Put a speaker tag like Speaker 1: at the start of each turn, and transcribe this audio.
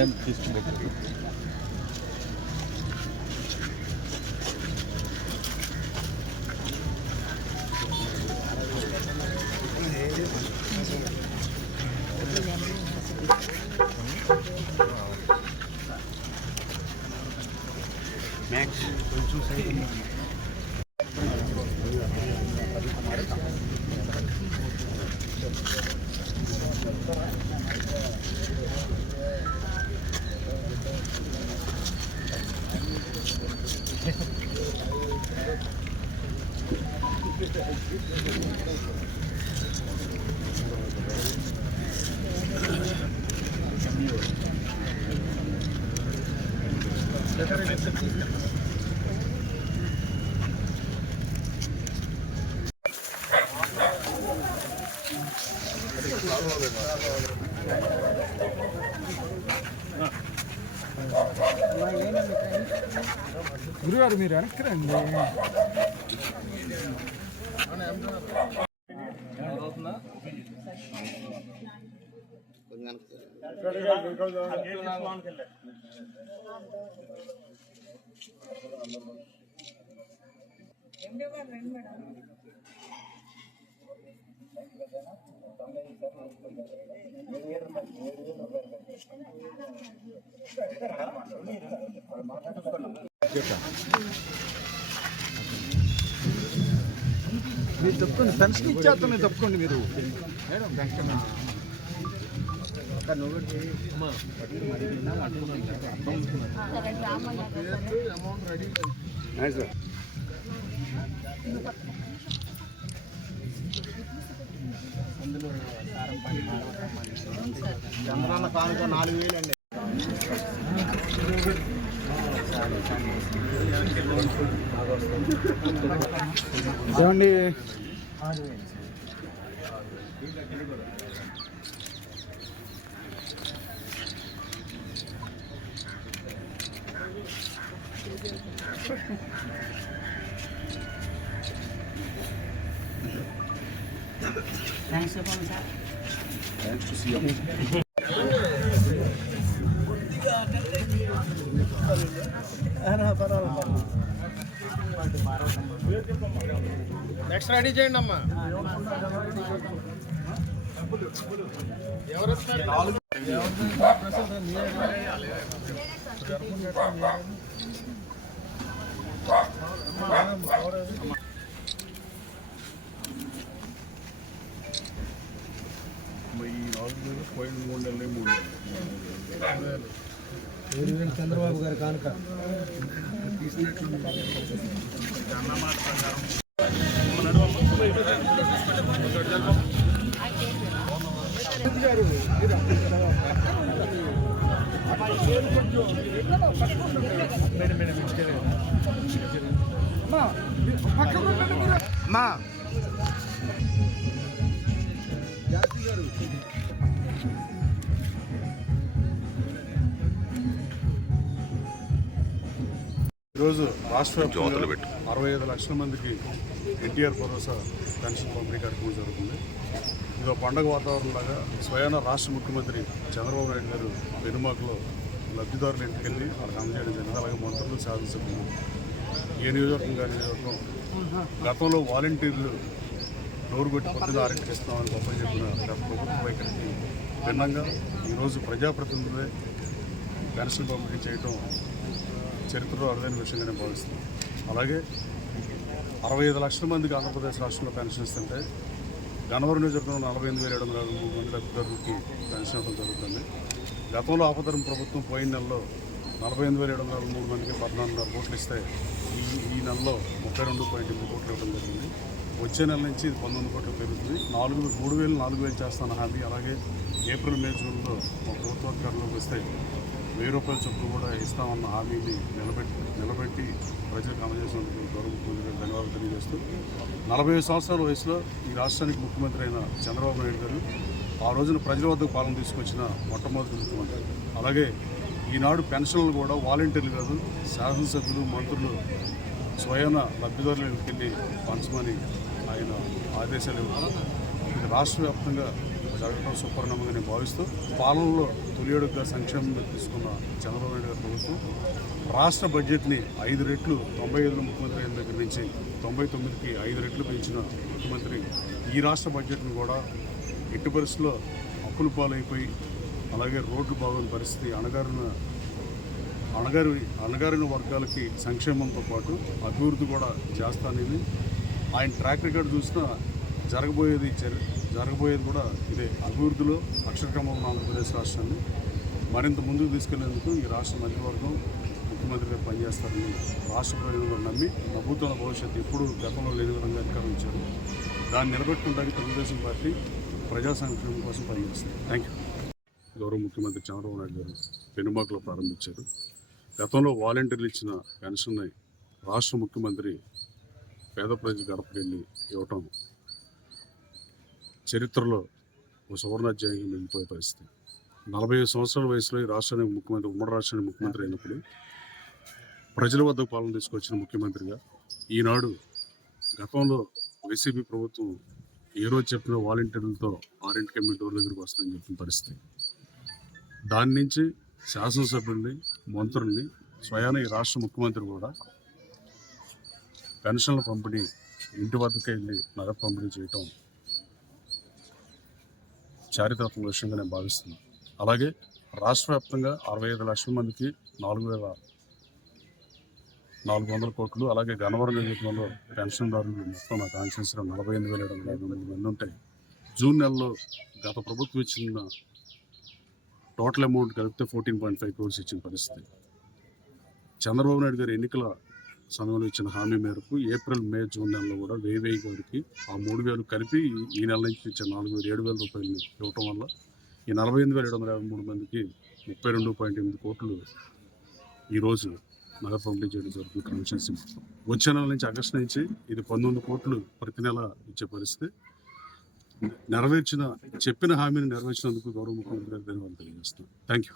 Speaker 1: ఏం తీసుకోబోతుంది
Speaker 2: గురుగారు మీరు వెనక్కి రండి మీరు తప్పుకోండి పెన్షన్ ఇచ్చేస్తాను మీరు తప్పుకోండి మీరు మేడం వెంకన్న
Speaker 3: చంద్రన్న కానుక నాలుగు వేలు అండి
Speaker 2: ఏమండి
Speaker 3: నెక్స్ట్ రెడీ చేయండి అమ్మా ఎవరు వస్తున్నారు?
Speaker 2: చంద్రబాబు గారు కానుక
Speaker 3: గారు
Speaker 4: ఈరోజు రాష్ట్ర వ్యాప్తంగా అరవై ఐదు లక్షల మందికి ఎన్టీఆర్ భరోసా పెన్షన్ పంపిణీ కార్యక్రమం జరుగుతుంది. ఇదో పండగ వాతావరణం లాగా స్వయాన రాష్ట్ర ముఖ్యమంత్రి చంద్రబాబు నాయుడు గారు వెనుమాకలో లబ్ధిదారులు ఇంటికి వెళ్ళి వాళ్ళకి అందజేయడం జరిగింది. అలాగే మంత్రులు శాసనసభ్యులు. ఏ నియోజకవర్గం కానీ నియోజకవర్గం గతంలో వాలంటీర్లు నోరు కొట్టి పొద్దున ఆరింటికి ఇస్తామని గొప్ప చెప్పిన ప్రభుత్వ వైఖరికి భిన్నంగా ఈరోజు ప్రజాప్రతినిధులే పెన్షన్ పంపిణీ చేయటం చరిత్రలో అరుదైన విషయంగా నేను భావిస్తున్నాను అలాగే అరవై ఐదు లక్షల మందికి ఆంధ్రప్రదేశ్ రాష్ట్రంలో పెన్షన్ ఇస్తుంటే గన్నవరం నియోజకవర్గంలో నలభై ఎనిమిది వేల ఏడు వందల యాభై మూడు మంది లబ్ధిదారులకి పెన్షన్ ఇవ్వడం జరుగుతుంది. గతంలో ఆపతరం ప్రభుత్వం పోయిన నెలలో నలభై ఎనిమిది వేల ఏడు వందల మూడు మందికి పద్నాలుగున్నర కోట్లు ఇస్తే ఈ ఈ నెలలో ముప్పై రెండు పాయింట్ ఎనిమిది కోట్లు ఇవ్వడం జరిగింది. వచ్చే నెల నుంచి ఇది పంతొమ్మిది కోట్లు పెరుగుతుంది. నాలుగు మూడు వేలు నాలుగు వేలు చేస్తాను హామీ అలాగే ఏప్రిల్ మే జూన్లో మా ప్రభుత్వ అధికారంలోకి వస్తే వెయ్యి రూపాయల చొప్పున కూడా ఇస్తామన్న హామీని నిలబెట్టి నిలబెట్టి ప్రజలకు అందజేసినందుకు గౌరవ ముఖ్యమంత్రి ధన్యవాదాలు తెలియజేస్తూ నలభై సంవత్సరాల వయసులో ఈ రాష్ట్రానికి ముఖ్యమంత్రి అయిన చంద్రబాబు నాయుడు గారు ఆ రోజున ప్రజల వద్దకు పాలన తీసుకొచ్చిన మొట్టమొదటి ముఖ్యమంత్రి. అలాగే ఈనాడు పెన్షన్లు కూడా వాలంటీర్లు కాదు శాసనసభ్యులు మంత్రులు స్వయాన లబ్ధిదారులకు వెళ్ళి పంచమని ఆయన ఆదేశాలు ఇవ్వాలి ఇది రాష్ట్ర వ్యాప్తంగా జరగడం సుపరిణామంగా నేను భావిస్తూ పాలనలో తొలియడుగా సంక్షేమం తీసుకున్న చంద్రబాబు నాయుడు గారి ప్రభుత్వం రాష్ట్ర బడ్జెట్ని ఐదు రెట్లు తొంభై ఐదులో ముఖ్యమంత్రి అయిన దగ్గర నుంచి తొంభై తొమ్మిదికి ఐదు రెట్లు పెంచిన ముఖ్యమంత్రి ఈ రాష్ట్ర బడ్జెట్ని కూడా ఎట్టి పరిస్థితుల్లో అప్పులు పాలైపోయి అలాగే రోడ్లు బాగోని పరిస్థితి అణగారిన అణగారి అణగారిన వర్గాలకి సంక్షేమంతో పాటు అభివృద్ధి కూడా చేస్తానని ఆయన ట్రాక్ రికార్డు చూసినా జరగబోయేది జరగబోయేది కూడా ఇదే అభివృద్ధిలో అక్షరక్రమంలో ఆంధ్రప్రదేశ్ రాష్ట్రాన్ని మరింత ముందుకు తీసుకెళ్ళేందుకు ఈ రాష్ట్ర మంత్రివర్గం ముఖ్యమంత్రిగా పనిచేస్తారని రాష్ట్ర ప్రజలు నమ్మి ప్రభుత్వాల భవిష్యత్తు ఎప్పుడు గతంలో లేని విధంగా అధికారం ఇచ్చారు. దాన్ని నిలబెట్టుకుంటానికి తెలుగుదేశం పార్టీ ప్రజా సంక్షేమం కోసం పనిచేస్తుంది. థ్యాంక్ యూ గౌరవ ముఖ్యమంత్రి చంద్రబాబు నాయుడు గారు పెనుమాకలో ప్రారంభించారు. గతంలో వాలంటీర్లు ఇచ్చిన పెన్షన్ని రాష్ట్ర ముఖ్యమంత్రి పేద ప్రజల గడపకెళ్ళి ఇవ్వటం చరిత్రలో ఓ సువర్ణాధ్యాయంగా మిగిలిపోయే పరిస్థితి. నలభై సంవత్సరాల వయసులో ఈ రాష్ట్రానికి ముఖ్యమంత్రి ఉమ్మడి రాష్ట్రానికి ముఖ్యమంత్రి అయినప్పుడు ప్రజల వద్దకు పాలన తీసుకొచ్చిన ముఖ్యమంత్రిగా ఈనాడు గతంలో వైసీపీ ప్రభుత్వం ఏ రోజు చెప్పిన వాలంటీర్లతో ఆరింటికి మీ డోర్ దగ్గరికి వస్తుందని చెప్పిన పరిస్థితి. దాని నుంచి శాసనసభ్యుల్ని మంత్రుల్ని స్వయాన ఈ రాష్ట్ర ముఖ్యమంత్రి కూడా పెన్షన్ల పంపిణీ ఇంటి వద్దకు వెళ్ళి నగదు పంపిణీ చేయటం చారిత్రాత్మక విషయంగా నేను భావిస్తున్నాను అలాగే రాష్ట్ర వ్యాప్తంగా అరవై ఐదు లక్షల మందికి నాలుగు వేల నాలుగు వందల కోట్లు అలాగే గణవరం నియోజకవర్గంలో పెన్షన్దారులు మొత్తం నాకు కాన్షియన్స్లో నలభై ఎనిమిది వేల ఏడు వందల యాభై మంది ఉంటాయి జూన్ నెలలో గత ప్రభుత్వం ఇచ్చిన టోటల్ అమౌంట్ కలిపితే ఫోర్టీన్ పాయింట్ ఫైవ్ క్రోర్స్ ఇచ్చిన పరిస్థితి. చంద్రబాబు నాయుడు గారు ఎన్నికల సంఘం ఇచ్చిన హామీ మేరకు ఏప్రిల్ మే జూన్ నెలలో కూడా వెయ్యి వెయ్యి గారికి ఆ మూడు వేలు కలిపి ఈ- నెల నుంచి ఇచ్చే నాలుగు వేలు ఏడు వేల రూపాయలు ఇవ్వటం వల్ల ఈ నలభై ఎనిమిది వేల ఏడు వందల యాభై మూడు మందికి ముప్పై రెండు పాయింట్ ఎనిమిది కోట్లు ఈరోజు నగదు పంపిణీ చేయడం జరుగుతుంది కాన్షియన్సీ వచ్చే నెల నుంచి ఆగస్టు నుంచి ఇది పంతొమ్మిది కోట్లు ప్రతి నెల ఇచ్చే పరిస్థితి. నెరవేర్చిన చెప్పిన హామీని నెరవేర్చినందుకు గౌరవ ముఖ్యమంత్రి గారు ధన్యవాదాలు తెలియజేస్తున్నాను. Thank you